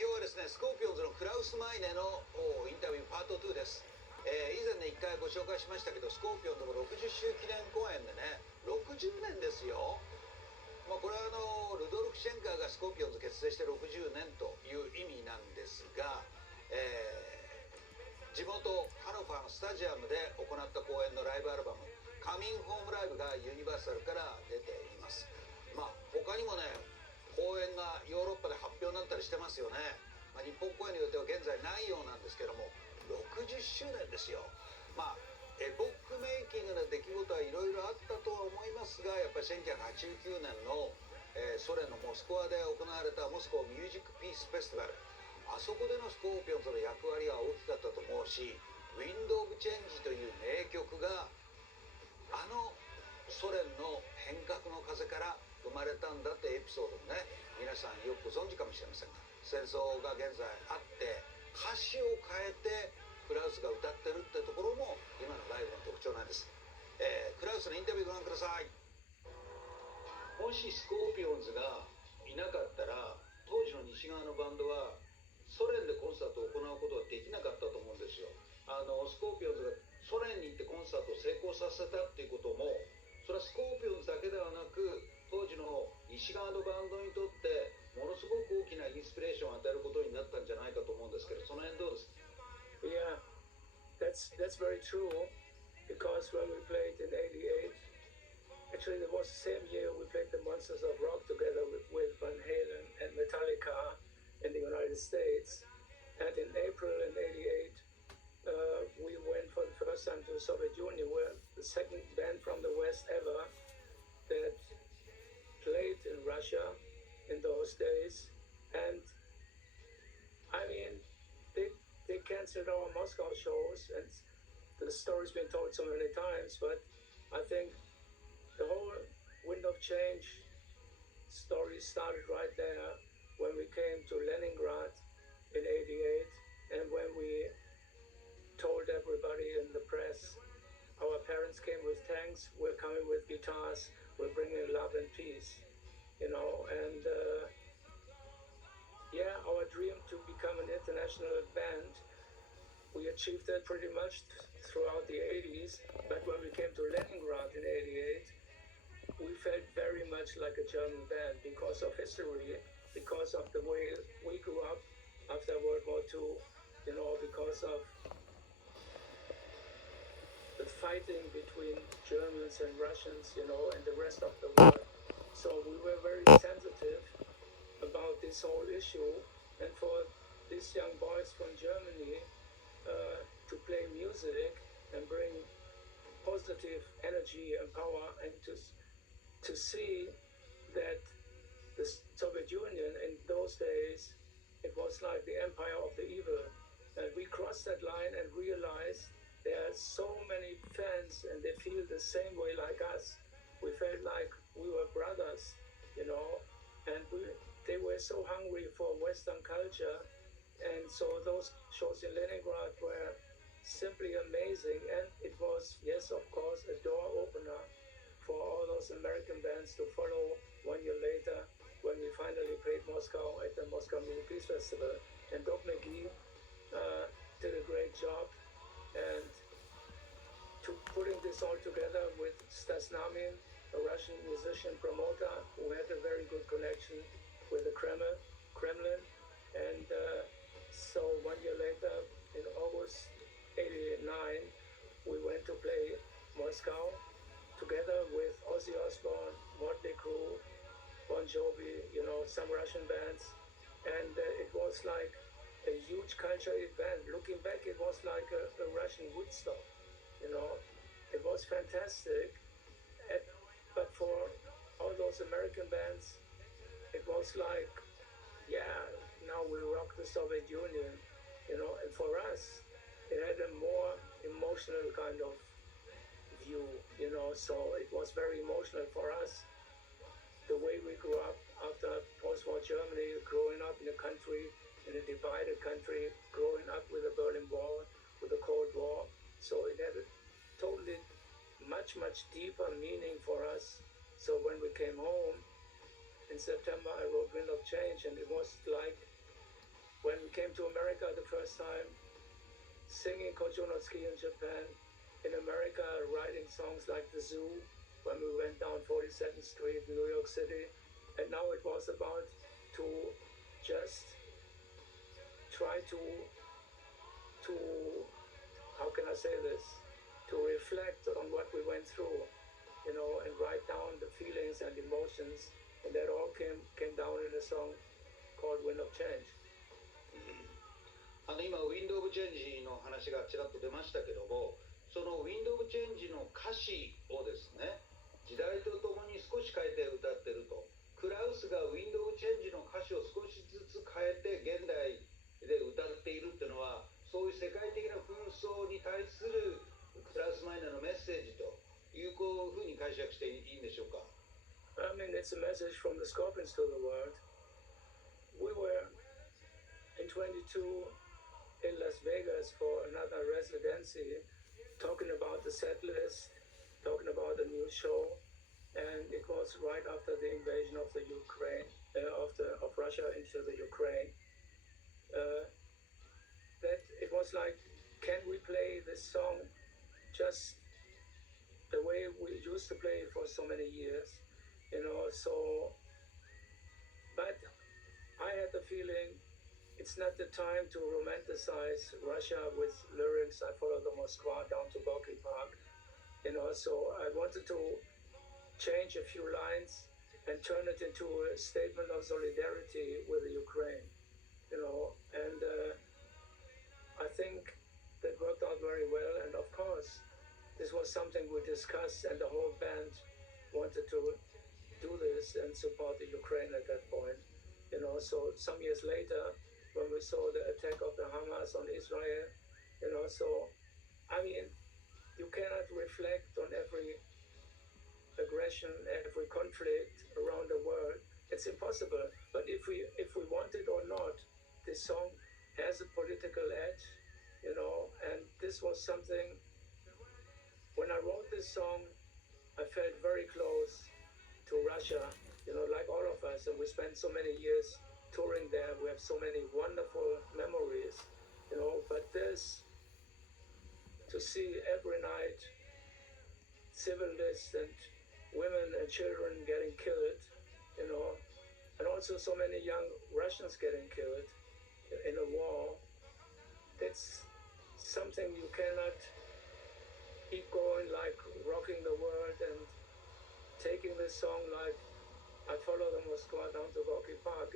今日はですね、スコーピオンズのクラウス・マイネのインタビューパート2です。以前ね、1回ご紹介しましたけど、スコーピオンズの60周記念公演でね、60年ですよ。これはルドルフ・シェンカーがスコーピオンズ結成して60年という意味なんですが、地元ハノファーのスタジアムで行った公演のライブアルバム「カミンホームライブ」がユニバーサルから出ています。他にもね、公演がヨーロッパで発表になったりしてますよね。日本公演の予定は現在ないようなんですけども、60周年ですよ。エポックメイキングな出来事はいろいろあったとは思いますが、やっぱり1989年の、ソ連のモスクワで行われたモスコーミュージックピースフェスティバル、あそこでのスコーピオンズの役割は大きかったと思うし、ウィンド・オブ・チェンジという名曲がソ連の変革の風から生まれたんだってエピソードもね、皆さんよくご存知かもしれませんが、戦争が現在あって歌詞を変えてクラウスが歌ってるってところも今のライブの特徴なんです。クラウスのインタビューご覧ください。もしスコーピオンズがいなかったら、当時の西側のバンドはソ連でコンサートを行うことはできなかったと思うんですよ。スコーピオンズがソ連に行ってコンサートを成功させたっていうことも、それはスコーピオンズだけではなく、当時の西側のバンドにとってものすごく大きなインスピレーションを与えることになったんじゃないかと思うんですけど、その辺どうですか？ Yeah, that's very true. Because when we played in '88, actually that was the same year we played the Monsters of Rock together with Van Halen and Metallica in the United States. And in April in '88, we went for the first time to the Soviet Union. We're the second band from the West ever that played in Russia in those days. And I mean, they canceled our Moscow shows, and the story's been told so many times, but I think the whole wind of change story started right there when we came to Leningrad in '88, and when we told everybody in the press, our parents came with tanks, we're coming with guitars, we're bringing love and peace, and our dream to become an international band, we achieved that pretty much throughout the 80s, but when we came to Leningrad in '88, we felt very much like a German band because of history, because of the way we grew up after World War II, because of the fighting between Germans and Russians, and the rest of the world. So we were very sensitive about this whole issue, and for these young boys from Germany to play music and bring positive energy and power, and to see that the Soviet Union in those days, it was like the empire of the evil, and we crossed that line and realized there are so many fans and they feel the same way like us. We felt like we were brothers, and they were so hungry for Western culture, and so those shows in Leningrad were simply amazing, and it was, yes, of course, a door opener for all those American bands to follow 1 year later when we finally played Moscow at the Moscow Music Peace Festival. And Doc McGee did a great job, and to putting this all together with Stas Namin, a Russian musician promoter who had a very good connection with the Kremlin. And so 1 year later, in August '89, we went to play Moscow together with Ozzy Osbourne, Motley Crue, Bon Jovi, some Russian bands. And it was like a huge cultural event. Looking back, it was like a Russian Woodstock, It was fantastic. But for all those American bands, it was like, now we rock the Soviet Union, and for us, it had a more emotional kind of view, so it was very emotional for us, the way we grew up after post-war Germany, growing up in in a divided country, growing up with the Berlin Wall, with the Cold War, so it had a totally much deeper meaning for us. So when we came home in September, I wrote Wind of Change, and it was like going to America the first time, singing Kojonotsuki in Japan, in America writing songs like The Zoo when we went down 42nd Street in New York City, and now it was about to just try to how can I say this, to reflect on what we went through, you know, and write down the feelings and emotions, and that all came down in a song called Wind of Change. 今ウィンド・オブ・チェンジの話がちらっと出ましたけども、そのウィンド・オブ・チェンジの歌詞をですね、時代とともに少し変えて歌ってると。クラウスがウィンド・オブ・チェンジの歌詞を少しずつ変えて現代で歌っているっていうのは、そういう世界的な紛争に対するクラウス・マイネのメッセージというふうに解釈していいんでしょうか。I mean, it's a message from the Scorpions to the world. We were in 22 in Las Vegas for another residency, talking about the set list, talking about the new show, and it was right after the invasion of the Ukraine, of Russia into the Ukraine. That it was like, can we play this song just the way we used to play it for so many years, you know? So, but I had the feeling it's not the time to romanticize Russia with lyrics, I follow the Moskva down to Gorky Park, you know, so I wanted to change a few lines and turn it into a statement of solidarity with the Ukraine, you know, and I think that worked out very well. And of course, this was something we discussed, and the whole band wanted to do this and support the Ukraine at that point, you know. So some years later, when we saw the attack of the Hamas on Israel, you know, so I mean, you cannot reflect on every aggression, every conflict around the world. It's impossible. But if we want it or not, this song has a political edge, you know, and this was something. When I wrote this song, I felt very close to Russia, you know, like all of us, and we spent so many years touring there. We have so many wonderful memories, you know, but this, to see every night civilians and women and children getting killed, you know, and also so many young Russians getting killed in a war, it's something you cannot keep going, like rocking the world and taking this song like I follow the Moskva down to Gorky Park.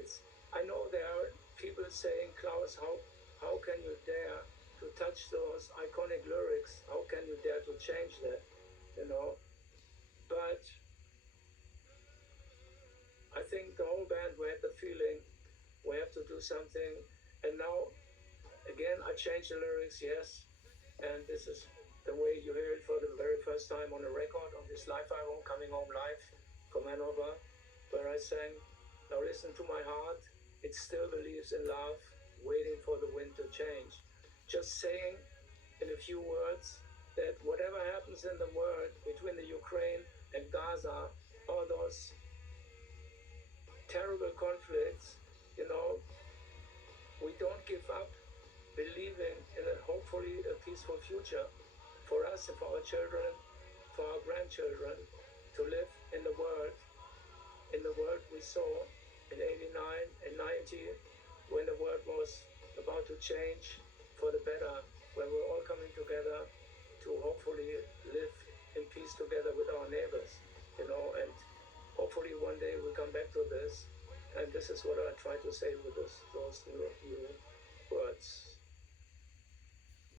I know there are people saying, Klaus, how can you dare to touch those iconic lyrics? How can you dare to change that, you know? But I think the whole band, we had the feeling we have to do something. And now, again, I changed the lyrics, yes. And this is the way you hear it for the very first time on a record on this live album, Coming Home Live from Hanover, where I sang, now listen to my heart, it still believes in love, waiting for the wind to change. Just saying in a few words that whatever happens in the world between the Ukraine and Gaza, all those terrible conflicts, you know, we don't give up believing in hopefully a peaceful future for us and for our children, for our grandchildren, to live in the world we saw in 89 and 90, when the world was about to change for the better, when we're all coming together to hopefully live in peace together with our neighbors, you know, and hopefully one day we'll come back to this, and this is what I try to say with those new words.